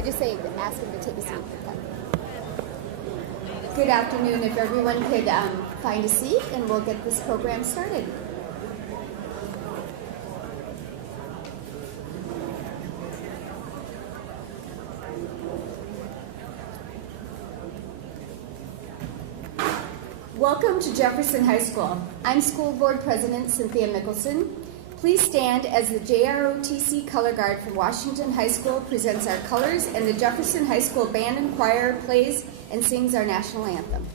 I just say, ask him to take a seat? Good afternoon. If everyone could find a seat, and we'll get this program started. Welcome to Jefferson High School. I'm School Board President Cynthia Mickelson. Please stand as the JROTC Color Guard from Washington High School presents our colors, and the Jefferson High School Band and Choir plays and sings our national anthem.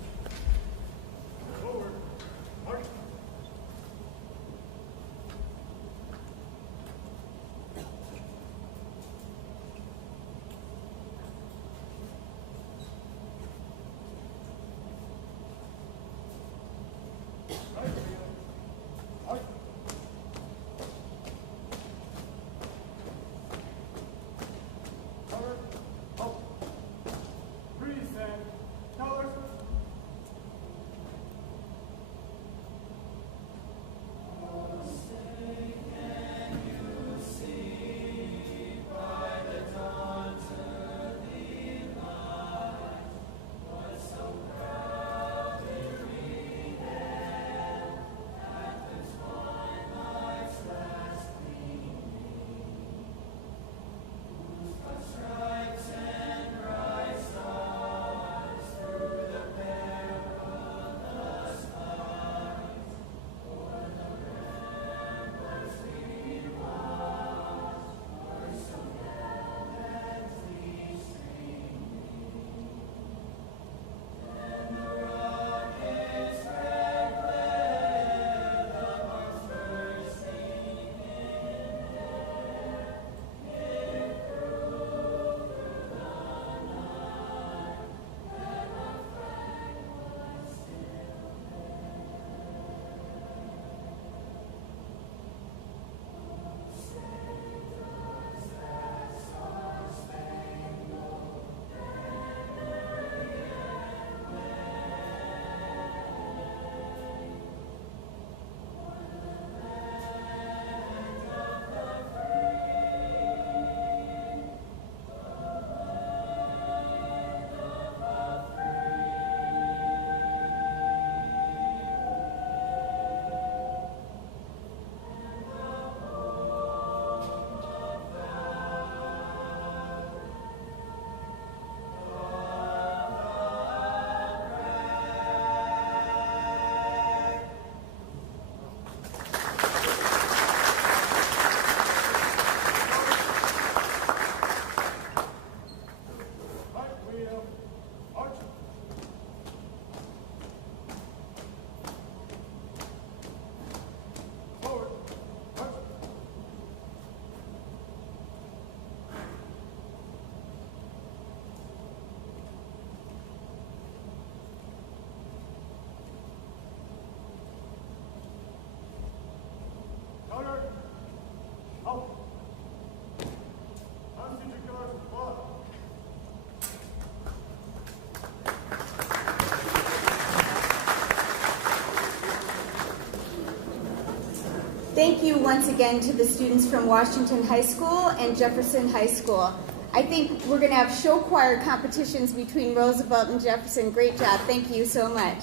Thank you once again to the students from Washington High School and Jefferson High School. I think we're going to have show choir competitions between Roosevelt and Jefferson. Great job. Thank you so much.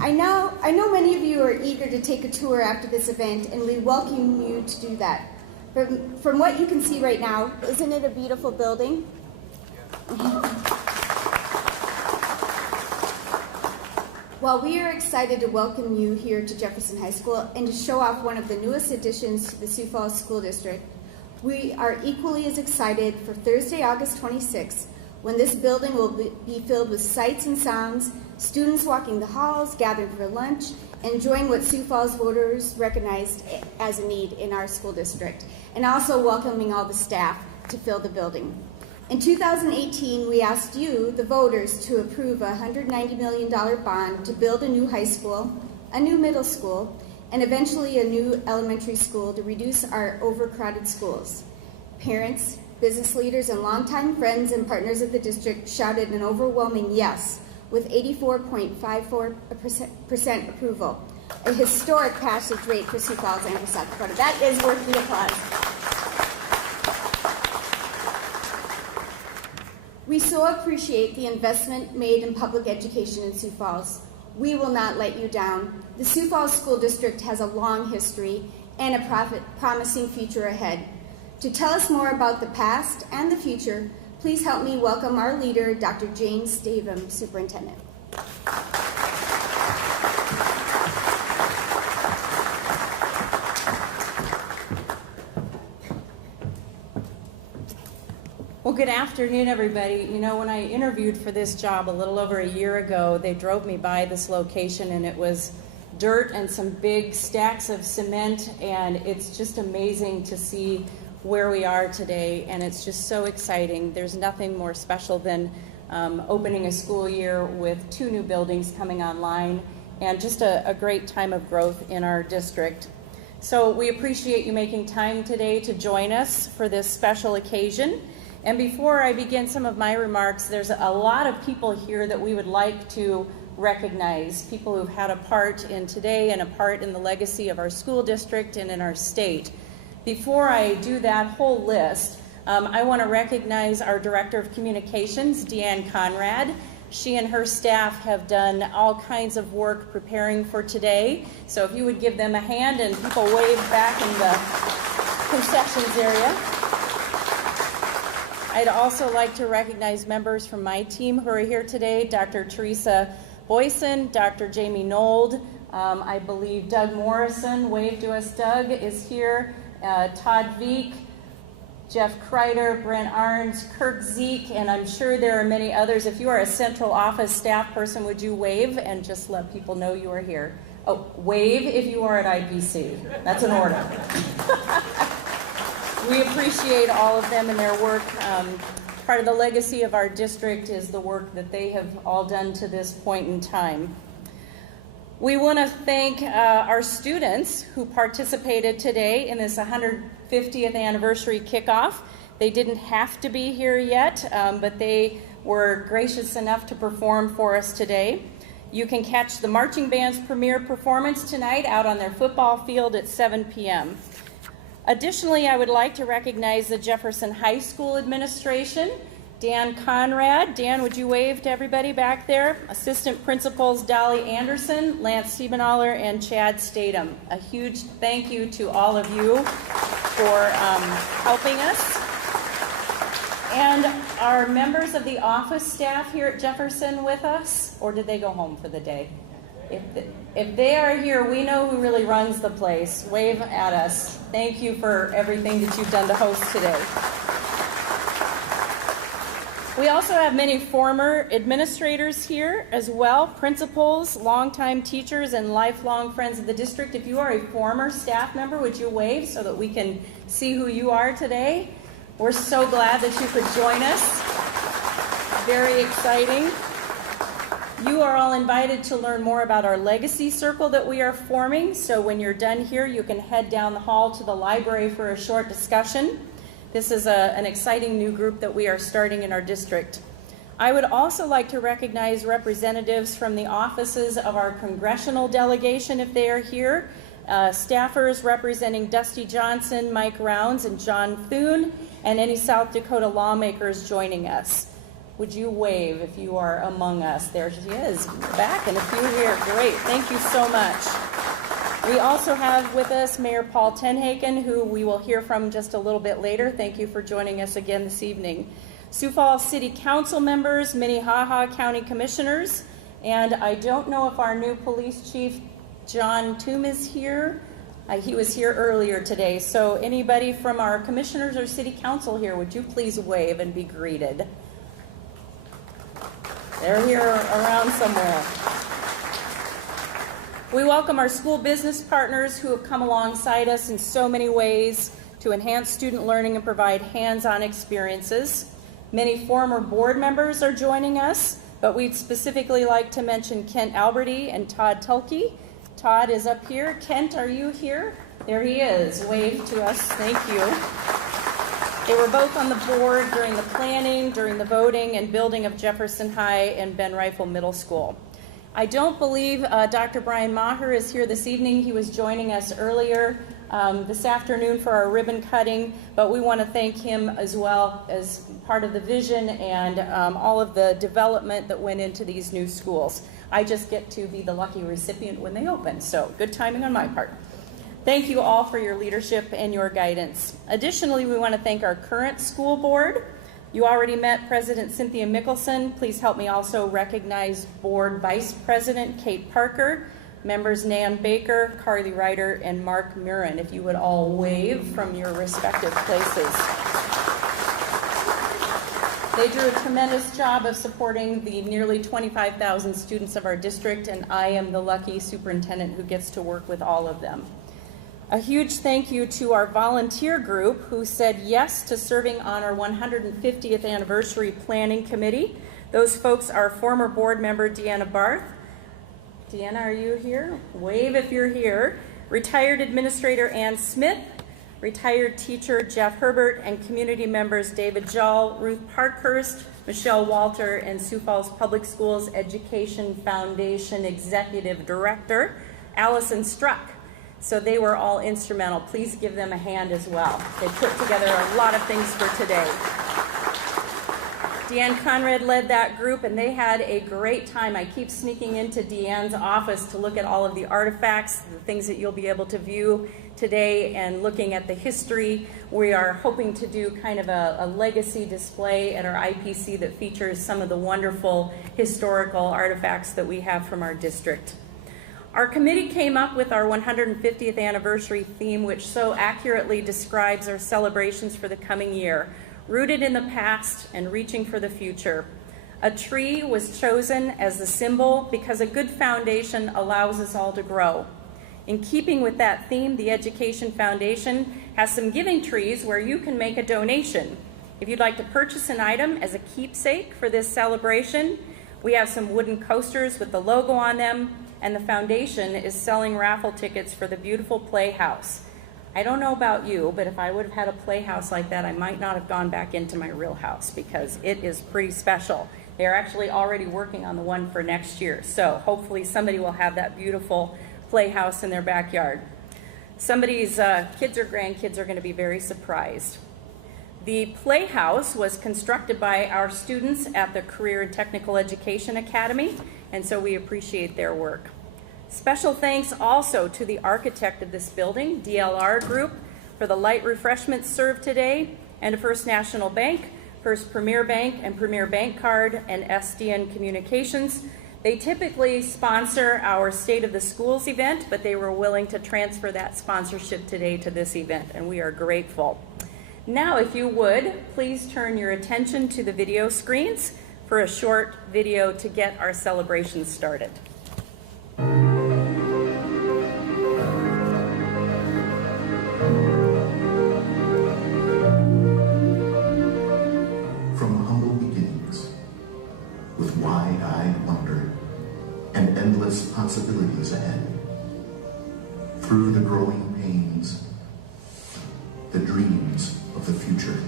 I know many of you are eager to take a tour after this event, and we welcome you to do that. From what you can see right now, isn't it a beautiful building? Well, we are excited to welcome you here to Jefferson High School and to show off one of the newest additions to the Sioux Falls School District. We are equally as excited for Thursday, August 26th, when this building will be filled with sights and sounds, students walking the halls, gathering for lunch, and enjoying what Sioux Falls voters recognized as a need in our school district, and also welcoming all the staff to fill the building. In 2018, we asked you, the voters, to approve a $190 million bond to build a new high school, a new middle school, and eventually a new elementary school to reduce our overcrowded schools. Parents, business leaders, and longtime friends and partners of the district shouted an overwhelming yes, with 84.54% approval, a historic passage rate for Sioux Falls and for South Dakota. That is worth the applause. We so appreciate the investment made in public education in Sioux Falls. We will not let you down. The Sioux Falls School District has a long history and a promising future ahead. To tell us more about the past and the future, please help me welcome our leader, Dr. James Stavum, Superintendent. Well, good afternoon, everybody. You know, when I interviewed for this job a little over a year ago, they drove me by this location, and it was dirt and some big stacks of cement, and it's just amazing to see where we are today, and it's just so exciting. There's nothing more special than opening a school year with 2 new buildings coming online, and just a great time of growth in our district. So we appreciate you making time today to join us for this special occasion. And before I begin some of my remarks, there's a lot of people here that we would like to recognize, people who've had a part in today and a part in the legacy of our school district and in our state. Before I do that whole list, I want to recognize our Director of Communications, Deanne Conrad. She and her staff have done all kinds of work preparing for today. So if you would give them a hand, and people wave back in the concessions area. I'd also like to recognize members from my team who are here today, Dr. Teresa Boyson, Dr. Jamie Nold, I believe Doug Morrison, wave to us, Doug, is here, Todd Veek, Jeff Kreider, Brent Arns, Kirk Zeke, and I'm sure there are many others. If you are a central office staff person, would you wave and just let people know you are here? Oh, wave if you are at IPC. That's an order. We appreciate all of them and their work. Part of the legacy of our district is the work that they have all done to this point in time. We want to thank our students who participated today in this 150th anniversary kickoff. They didn't have to be here yet, but they were gracious enough to perform for us today. You can catch the marching band's premiere performance tonight out on their football field at 7 p.m. Additionally, I would like to recognize the Jefferson High School administration, Dan Conrad. Dan, would you wave to everybody back there? Assistant principals Dolly Anderson, Lance Siebenaller, and Chad Statham. A huge thank you to all of you for helping us. And are members of the office staff here at Jefferson with us, or did they go home for the day? If they are here, we know who really runs the place. Wave at us. Thank you for everything that you've done to host today. We also have many former administrators here as well, principals, longtime teachers, and lifelong friends of the district. If you are a former staff member, would you wave so that we can see who you are today? We're so glad that you could join us. Very exciting. You are all invited to learn more about our legacy circle that we are forming. So when you're done here, you can head down the hall to the library for a short discussion. This is an exciting new group that we are starting in our district. I would also like to recognize representatives from the offices of our congressional delegation if they are here. Staffers representing Dusty Johnson, Mike Rounds, and John Thune, and any South Dakota lawmakers joining us. Would you wave if you are among us? There she is, back, and a few here. Great, thank you so much. We also have with us Mayor Paul Tenhaken, who we will hear from just a little bit later. Thank you for joining us again this evening. Sioux Falls City Council members, Minnehaha County Commissioners, and I don't know if our new police chief, John Toom, is here. He was here earlier today. So anybody from our commissioners or city council here, would you please wave and be greeted? They're here around somewhere. We welcome our school business partners who have come alongside us in so many ways to enhance student learning and provide hands-on experiences. Many former board members are joining us, but we'd specifically like to mention Kent Alberty and Todd Tulke. Todd is up here. Kent, are you here? There he is. Wave to us. Thank you. They were both on the board during the planning, during the voting, and building of Jefferson High and Ben Rifle Middle School. I don't believe Dr. Brian Maher is here this evening. He was joining us earlier this afternoon for our ribbon cutting, but we want to thank him as well as part of the vision and all of the development that went into these new schools. I just get to be the lucky recipient when they open, so good timing on my part. Thank you all for your leadership and your guidance. Additionally, we want to thank our current school board. You already met President Cynthia Mickelson. Please help me also recognize Board Vice President Kate Parker, members Nan Baker, Carly Ryder, and Mark Murin, if you would all wave from your respective places. They do a tremendous job of supporting the nearly 25,000 students of our district, and I am the lucky superintendent who gets to work with all of them. A huge thank you to our volunteer group who said yes to serving on our 150th anniversary planning committee. Those folks are former board member Deanna Barth. Deanna, are you here? Wave if you're here. Retired administrator Ann Smith, retired teacher Jeff Herbert, and community members David Jall, Ruth Parkhurst, Michelle Walter, and Sioux Falls Public Schools Education Foundation Executive Director Allison Struck. So they were all instrumental. Please give them a hand as well. They put together a lot of things for today. Deanne Conrad led that group, and they had a great time. I keep sneaking into Deanne's office to look at all of the artifacts, the things that you'll be able to view today, and looking at the history. We are hoping to do kind of a legacy display at our IPC that features some of the wonderful historical artifacts that we have from our district. Our committee came up with our 150th anniversary theme, which so accurately describes our celebrations for the coming year, rooted in the past and reaching for the future. A tree was chosen as the symbol because a good foundation allows us all to grow. In keeping with that theme, the Education Foundation has some giving trees where you can make a donation. If you'd like to purchase an item as a keepsake for this celebration, we have some wooden coasters with the logo on them, and the foundation is selling raffle tickets for the beautiful Playhouse. I don't know about you, but if I would have had a playhouse like that, I might not have gone back into my real house because it is pretty special. They're actually already working on the one for next year, so hopefully somebody will have that beautiful playhouse in their backyard. Somebody's kids or grandkids are going to be very surprised. The Playhouse was constructed by our students at the Career and Technical Education Academy, and so we appreciate their work. Special thanks also to the architect of this building, DLR Group, for the light refreshments served today, and to First National Bank, First Premier Bank and Premier Bank Card, and SDN Communications. They typically sponsor our State of the Schools event, but they were willing to transfer that sponsorship today to this event, and we are grateful. Now, if you would, please turn your attention to the video screens for a short video to get our celebration started. From humble beginnings, with wide-eyed wonder and endless possibilities ahead, through the growing pains, the dreams of the future,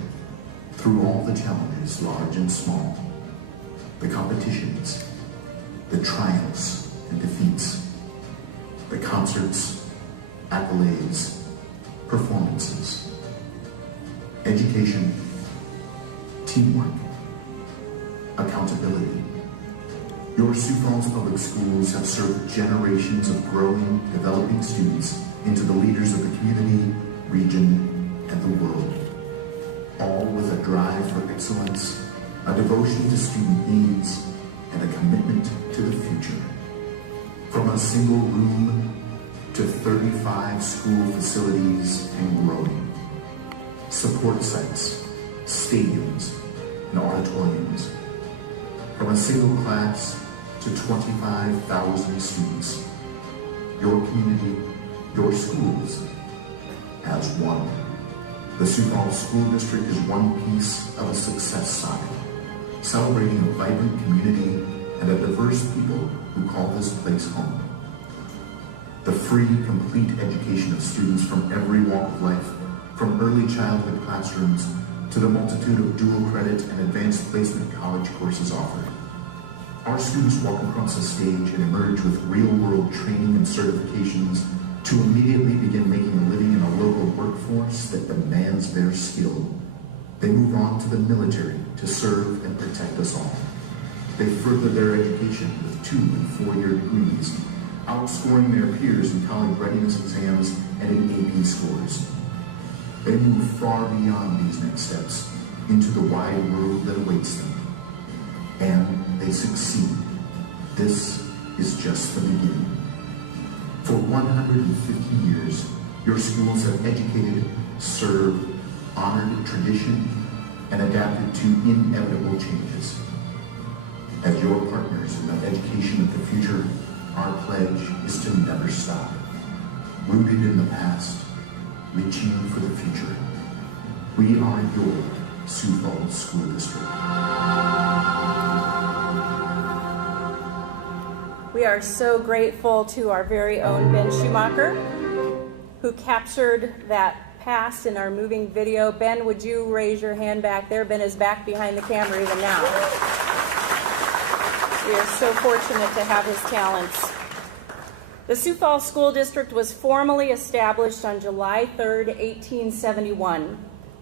through all the challenges, large and small, the competitions, the triumphs and defeats, the concerts accolades, performances, education, teamwork, accountability. Your Sioux Falls Public Schools have served generations of growing, developing students into the leaders of the community, region, and the world, all with a drive for excellence, a devotion to student needs, and a commitment to the future. From a single room to 35 school facilities and growing, support sites, stadiums, and auditoriums. From a single class to 25,000 students, your community, your schools, as one. The Sioux Falls School District is one piece of a success saga, celebrating a vibrant community and a diverse people who call this place home. The free, complete education of students from every walk of life, from early childhood classrooms to the multitude of dual credit and advanced placement college courses offered. Our students walk across the stage and emerge with real-world training and certifications to immediately begin making a living in a local workforce that demands their skill. They move on to the military to serve and protect us all. They further their education with 2- and 4-year degrees, outscoring their peers in college readiness exams and in AP scores. They move far beyond these next steps into the wide world that awaits them. And they succeed. This is just the beginning. For 150 years, your schools have educated, served, honored tradition, and adapted to inevitable changes. As your partners in the education of the future, our pledge is to never stop. Rooted in the past, reaching for the future. We are your Sioux Falls School District. We are so grateful to our very own Ben Schumacher, who captured that past in our moving video. Ben, would you raise your hand back there? Ben is back behind the camera even now. We are so fortunate to have his talents. The Sioux Falls School District was formally established on July 3rd, 1871.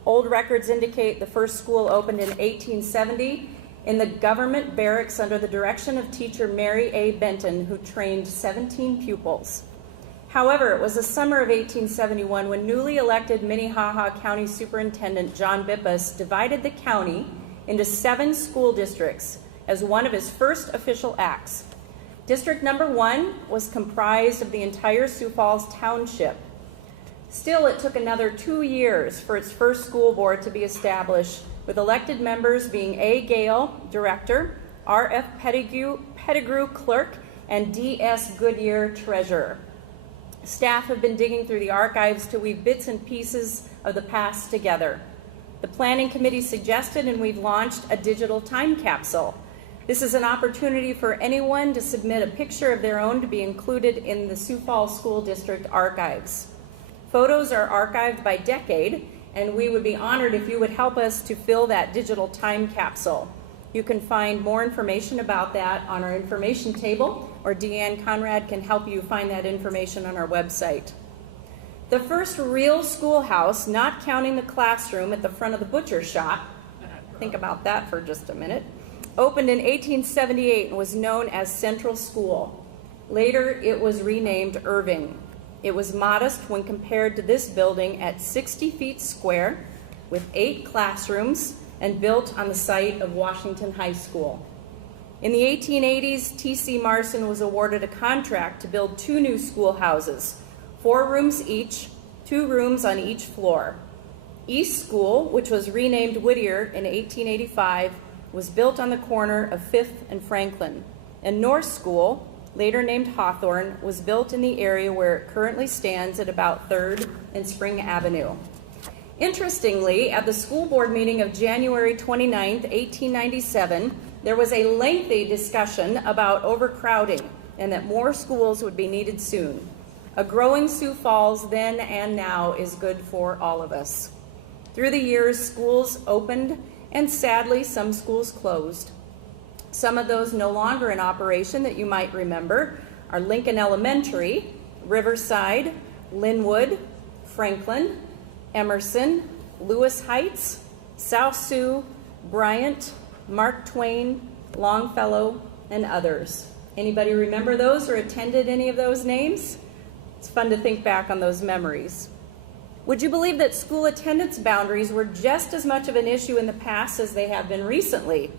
Old records indicate the first school opened in 1870 in the government barracks under the direction of teacher Mary A. Benton, who trained 17 pupils. However, it was the summer of 1871 when newly elected Minnehaha County Superintendent John Bippas divided the county into 7 school districts as one of his first official acts. District number 1 was comprised of the entire Sioux Falls Township. Still, it took another 2 years for its first school board to be established, with elected members being A. Gale, Director, R.F. Pettigrew, Clerk, and D.S. Goodyear, Treasurer. Staff have been digging through the archives to weave bits and pieces of the past together. The Planning Committee suggested, and we've launched, a digital time capsule. This is an opportunity for anyone to submit a picture of their own to be included in the Sioux Falls School District archives. Photos are archived by decade, and we would be honored if you would help us to fill that digital time capsule. You can find more information about that on our information table, or Deanne Conrad can help you find that information on our website. The first real schoolhouse, not counting the classroom at the front of the butcher shop, think about that for just a minute, opened in 1878 and was known as Central School. Later, it was renamed Irving. It was modest when compared to this building at 60 feet square, with 8 classrooms, and built on the site of Washington High School. In the 1880s, T.C. Marson was awarded a contract to build 2 new schoolhouses, 4 rooms each, 2 rooms on each floor. East School, which was renamed Whittier in 1885, was built on the corner of 5th and Franklin, and North School, later named Hawthorne, was built in the area where it currently stands at about 3rd and Spring Avenue. Interestingly, at the school board meeting of January 29, 1897, there was a lengthy discussion about overcrowding and that more schools would be needed soon. A growing Sioux Falls then and now is good for all of us. Through the years, schools opened, and sadly, some schools closed. Some of those no longer in operation that you might remember are Lincoln Elementary, Riverside, Linwood, Franklin, Emerson, Lewis Heights, South Sioux, Bryant, Mark Twain, Longfellow, and others. Anybody remember those or attended any of those names? It's fun to think back on those memories. Would you believe that school attendance boundaries were just as much of an issue in the past as they have been recently?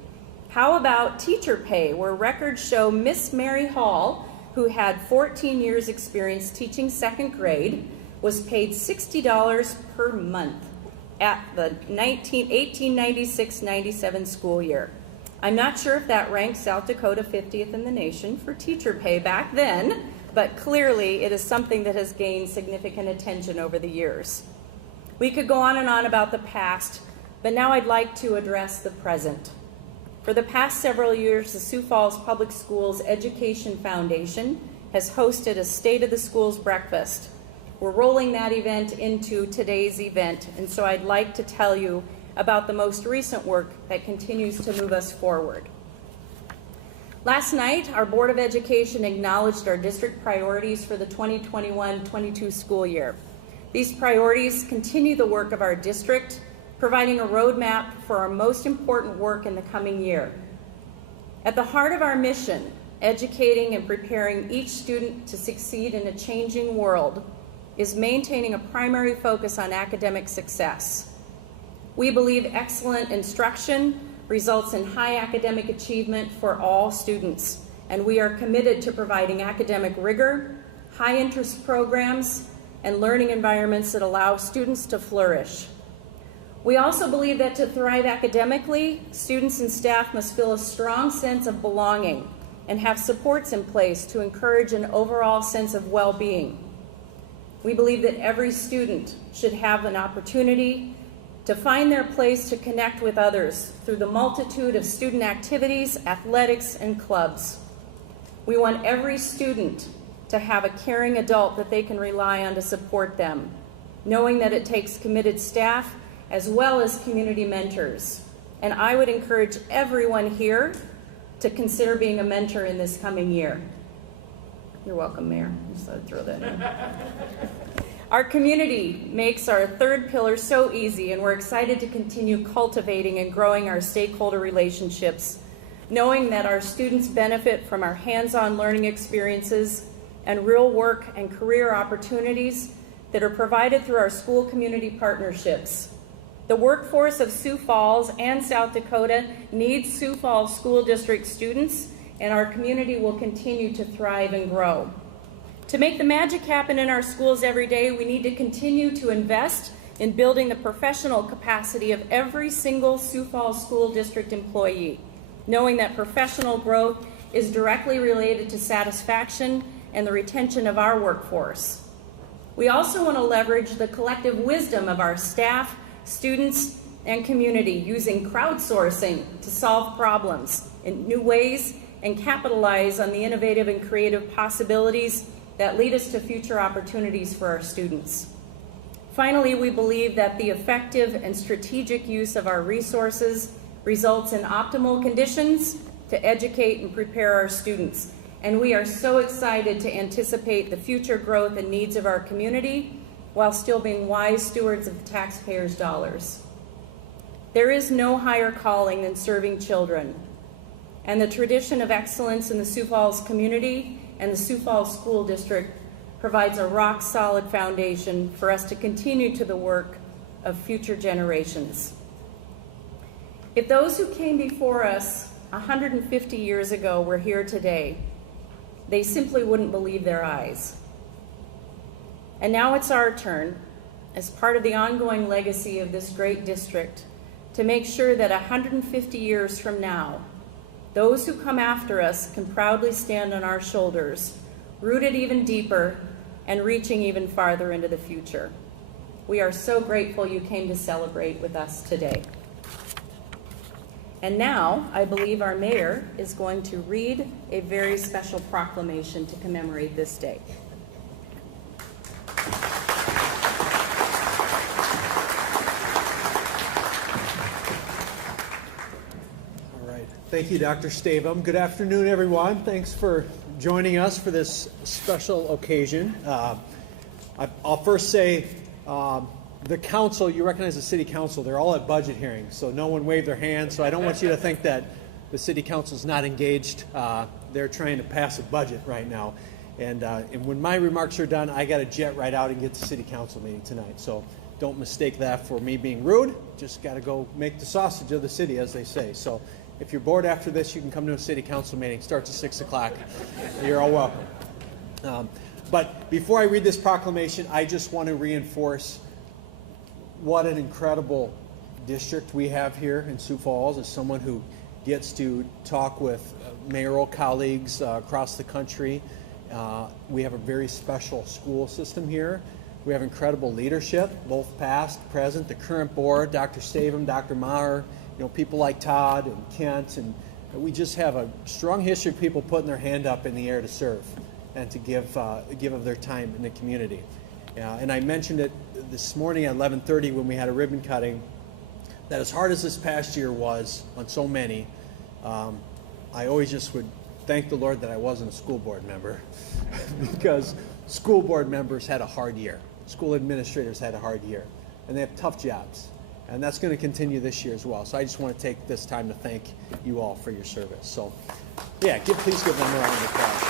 How about teacher pay, where records show Miss Mary Hall, who had 14 years experience teaching second grade, was paid $60 per month at the 1896-97 school year. I'm not sure if that ranks South Dakota 50th in the nation for teacher pay back then, but clearly it is something that has gained significant attention over the years. We could go on and on about the past, but now I'd like to address the present. For the past several years, the Sioux Falls Public Schools Education Foundation has hosted a State of the Schools breakfast. We're rolling that event into today's event, and so I'd like to tell you about the most recent work that continues to move us forward. Last night, our Board of Education acknowledged our district priorities for the 2021-22 school year. These priorities continue the work of our district, providing a roadmap for our most important work in the coming year. At the heart of our mission, educating and preparing each student to succeed in a changing world, is maintaining a primary focus on academic success. We believe excellent instruction results in high academic achievement for all students, and we are committed to providing academic rigor, high-interest programs, and learning environments that allow students to flourish. We also believe that to thrive academically, students and staff must feel a strong sense of belonging and have supports in place to encourage an overall sense of well-being. We believe that every student should have an opportunity to find their place to connect with others through the multitude of student activities, athletics, and clubs. We want every student to have a caring adult that they can rely on to support them, knowing that it takes committed staff as well as community mentors. And I would encourage everyone here to consider being a mentor in this coming year. You're welcome, Mayor. Just thought I'd throw that in. Our community makes our third pillar so easy, and we're excited to continue cultivating and growing our stakeholder relationships, knowing that our students benefit from our hands-on learning experiences and real work and career opportunities that are provided through our school community partnerships. The workforce of Sioux Falls and South Dakota needs Sioux Falls School District students, and our community will continue to thrive and grow. To make the magic happen in our schools every day, we need to continue to invest in building the professional capacity of every single Sioux Falls School District employee, knowing that professional growth is directly related to satisfaction and the retention of our workforce. We also want to leverage the collective wisdom of our staff, students, and community using crowdsourcing to solve problems in new ways and capitalize on the innovative and creative possibilities that lead us to future opportunities for our students. Finally, we believe that the effective and strategic use of our resources results in optimal conditions to educate and prepare our students. And we are so excited to anticipate the future growth and needs of our community while still being wise stewards of the taxpayers' dollars. There is no higher calling than serving children, and the tradition of excellence in the Sioux Falls community and the Sioux Falls School District provides a rock-solid foundation for us to continue to the work of future generations. If those who came before us 150 years ago were here today, they simply wouldn't believe their eyes. And now it's our turn, as part of the ongoing legacy of this great district, to make sure that 150 years from now, those who come after us can proudly stand on our shoulders, rooted even deeper and reaching even farther into the future. We are so grateful you came to celebrate with us today. And now, I believe our mayor is going to read a very special proclamation to commemorate this day. Thank you, Dr. Stavum. Good afternoon, everyone. Thanks for joining us for this special occasion. I'll first say the council, you recognize the city council, they're all at budget hearings, so no one waved their hand, so I don't want you to think that the city council's not engaged. They're trying to pass a budget right now. And when my remarks are done, I got to jet right out and get to city council meeting tonight. So don't mistake that for me being rude. Just got to go make the sausage of the city, as they say. So if you're bored after this, you can come to a city council meeting. Starts at 6 o'clock. You're all welcome. But before I read this proclamation, I just want to reinforce what an incredible district we have here in Sioux Falls. As someone who gets to talk with mayoral colleagues across the country, we have a very special school system here. We have incredible leadership, both past, present, the current board, Dr. Stavum, Dr. Maher, people like Todd and Kent, and we just have a strong history of people putting their hand up in the air to serve and to give of their time in the community. And I mentioned it this morning at 11:30 when we had a ribbon cutting, that as hard as this past year was on so many, I always just would thank the Lord that I wasn't a school board member because school board members had a hard year. School administrators had a hard year, and they have tough jobs. And that's going to continue this year as well. So I just want to take this time to thank you all for your service. So, yeah, please give them a round of applause.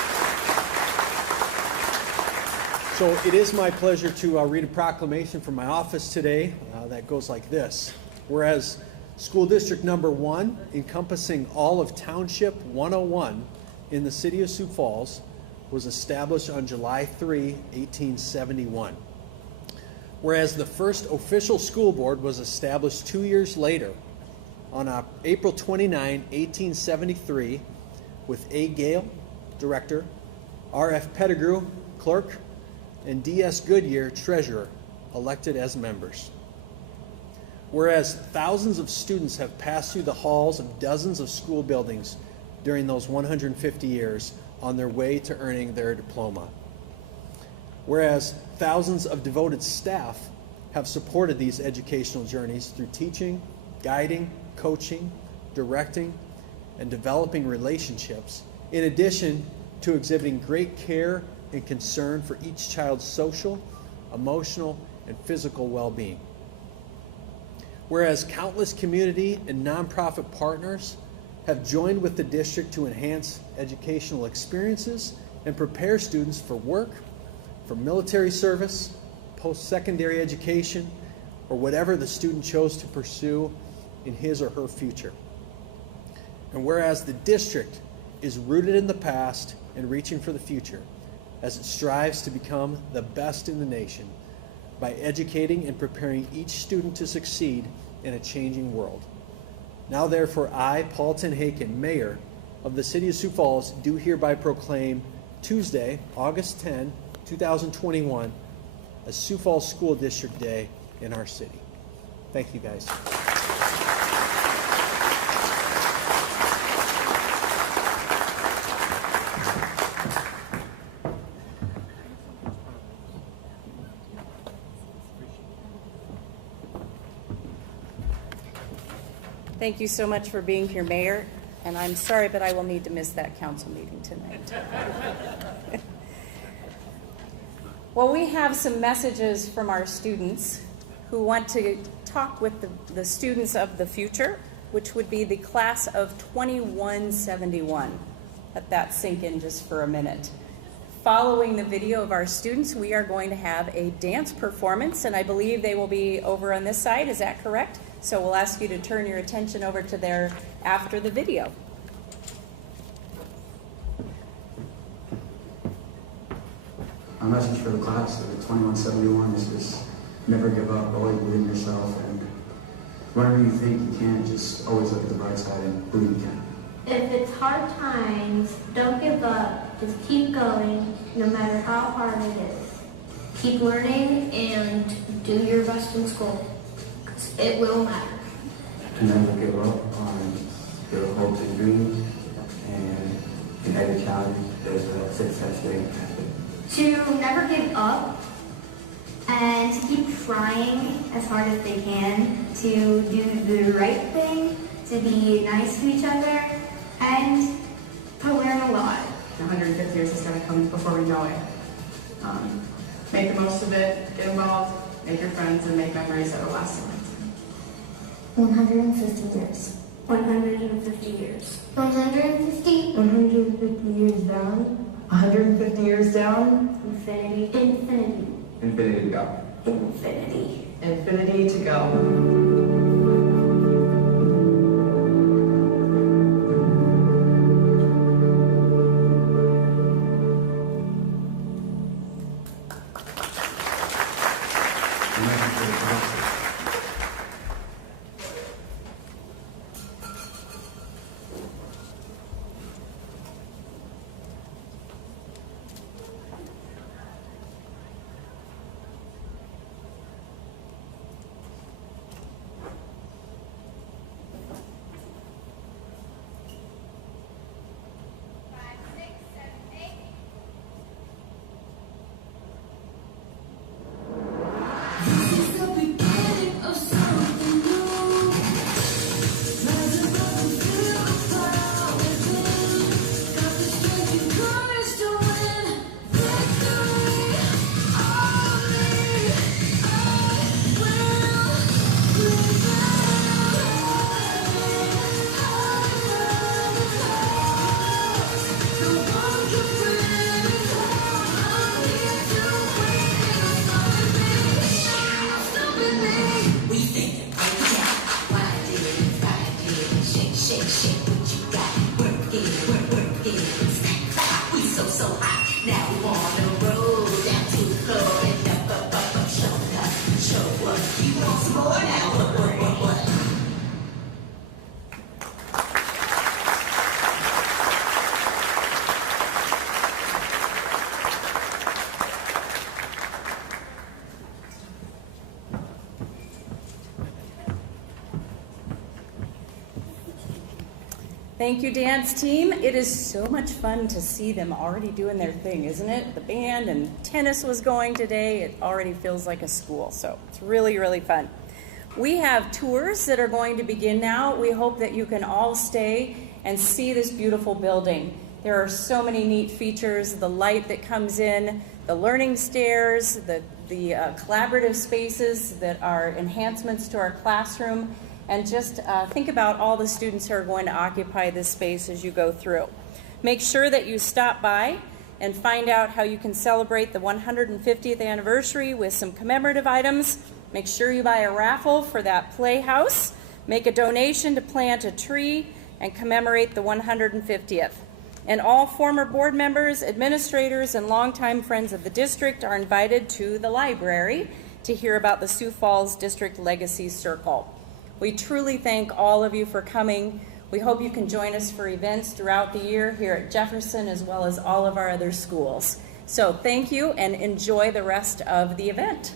So it is my pleasure to read a proclamation from my office today that goes like this. Whereas School District Number 1, encompassing all of Township 101 in the city of Sioux Falls, was established on July 3, 1871. Whereas the first official school board was established 2 years later on April 29, 1873, with A. Gale, director, R.F. Pettigrew, clerk, and D.S. Goodyear, treasurer, elected as members. Whereas thousands of students have passed through the halls of dozens of school buildings during those 150 years on their way to earning their diploma. Whereas thousands of devoted staff have supported these educational journeys through teaching, guiding, coaching, directing, and developing relationships, in addition to exhibiting great care and concern for each child's social, emotional, and physical well-being. Whereas countless community and nonprofit partners have joined with the district to enhance educational experiences and prepare students for work, for military service, post-secondary education, or whatever the student chose to pursue in his or her future. And whereas the district is rooted in the past and reaching for the future, as it strives to become the best in the nation by educating and preparing each student to succeed in a changing world. Now therefore I, Paul Tenhaken, Mayor of the City of Sioux Falls, do hereby proclaim Tuesday, August 10, 2021, as Sioux Falls School District Day in our city. Thank you, guys. Thank you so much for being here, Mayor. And I'm sorry, but I will need to miss that council meeting tonight. Well, we have some messages from our students who want to talk with the students of the future, which would be the class of 2171. Let that sink in just for a minute. Following the video of our students, we are going to have a dance performance, and I believe they will be over on this side. Is that correct? So we'll ask you to turn your attention over to there after the video. Our message for the class of 2171 is just never give up, always believe in yourself, and whenever you think you can't, just always look at the bright side and believe you can. If it's hard times, don't give up. Just keep going, no matter how hard it is. Keep learning and do your best in school. It will matter. To never give up on your hopes and dreams, and in every challenge, there's a success waiting to happen. To never give up and to keep trying as hard as they can to do the right thing, to be nice to each other, and to learn a lot. 150 years is going to come before we know it. Make the most of it, get involved, make your friends, and make memories that will last a lifetime. 150 years. 150 years. 150. 150 years down. 150 years down. Infinity. Infinity. Infinity to go. Infinity. Infinity to go. Thank you, dance team. It is so much fun to see them already doing their thing, isn't it? The band and tennis was going today. It already feels like a school, so it's really, really fun. We have tours that are going to begin now. We hope that you can all stay and see this beautiful building. There are so many neat features, the light that comes in, the learning stairs, the collaborative spaces that are enhancements to our classroom, and just think about all the students who are going to occupy this space as you go through. Make sure that you stop by and find out how you can celebrate the 150th anniversary with some commemorative items. Make sure you buy a raffle for that playhouse, make a donation to plant a tree, and commemorate the 150th. And all former board members, administrators, and longtime friends of the district are invited to the library to hear about the Sioux Falls District Legacy Circle. We truly thank all of you for coming. We hope you can join us for events throughout the year here at Jefferson as well as all of our other schools. So thank you and enjoy the rest of the event.